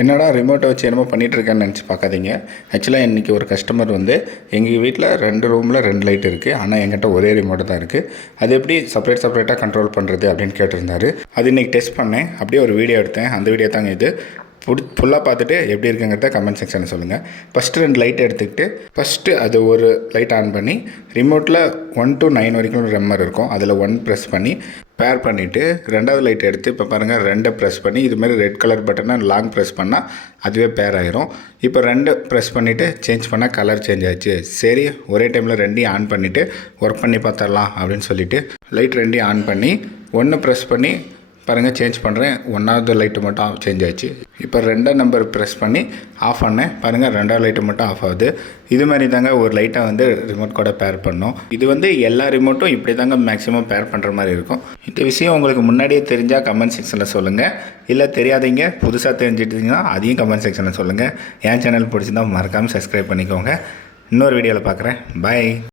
என்னடா ரிமோட்டை வச்சு என்னமோ பண்ணிகிட்ருக்கேன்னு நினச்சி பார்க்காதீங்க. ஆக்சுவலாக இன்றைக்கி ஒரு கஸ்டமர் வந்து எங்கள் வீட்டில் 2 ரூமில் 2 லைட் இருக்குது. ஆனால் என்கிட்ட ஒரே ரிமோட்டு தான் இருக்குது. அது எப்படி செப்பரேட்டாக கண்ட்ரோல் பண்ணுறது அப்படின்னு கேட்டிருந்தாரு. அது இன்றைக்கி டெஸ்ட் பண்ணேன். அப்படியே ஒரு வீடியோ எடுத்தேன். அந்த வீடியோ தாங்க இது. ஃபுல்லாக பார்த்துட்டு எப்படி இருக்குங்கிறத கமெண்ட் செக்ஷனில் சொல்லுங்கள். ஃபஸ்ட்டு 2 லைட் எடுத்துக்கிட்டு ஃபஸ்ட்டு அது ஒரு லைட் ஆன் பண்ணி ரிமோட்டில் 1 to 9 வரைக்கும் ரெம்மர் இருக்கும். அதில் 1 ப்ரெஸ் பண்ணி பேர் பண்ணிவிட்டு 2வது லைட் எடுத்து இப்போ பாருங்கள் 2 ப்ரெஸ் பண்ணி இதுமாதிரி ரெட் கலர் பட்டனை லாங் ப்ரெஸ் பண்ணால் அதுவே பேர் ஆகிரும். இப்போ 2 ப்ரெஸ் பண்ணிவிட்டு சேஞ்ச் பண்ணால் கலர் சேஞ்ச் ஆச்சு. சரி, ஒரே டைமில் 2ஐயும் ஆன் பண்ணிவிட்டு ஒர்க் பண்ணி பார்த்துடலாம் அப்படின்னு சொல்லிவிட்டு லைட் 2ஐயும் ஆன் பண்ணி 1 ப்ரெஸ் பண்ணி பாருங்கள் சேஞ்ச் பண்ணுறேன். 1வது லைட்டு மட்டும் சேஞ்ச் ஆச்சு. இப்போ 2 நம்பர் ப்ரெஸ் பண்ணி ஆஃப் பண்ணேன். பாருங்கள் 2வது லைட்டு மட்டும் ஆஃப் ஆகுது. இது மாதிரி தாங்க ஒரு லைட்டை வந்து ரிமோட் கூட பேர் பண்ணோம். இது வந்து எல்லா ரிமோட்டும் இப்படி தாங்க மேக்ஸிமம் பேர் பண்ணுற மாதிரி இருக்கும். இந்த விஷயம் உங்களுக்கு முன்னாடியே தெரிஞ்சால் கமெண்ட் செக்ஷனில் சொல்லுங்கள். இல்லை தெரியாதீங்க புதுசாக தெரிஞ்சிட்டிங்கன்னா அதையும் கமெண்ட் செக்ஷனில் சொல்லுங்கள். என் சேனல் பிடிச்சிருந்தால் மறக்காமல் சப்ஸ்கிரைப் பண்ணிக்கோங்க. இன்னொரு வீடியோவில் பார்க்குறேன். பாய்.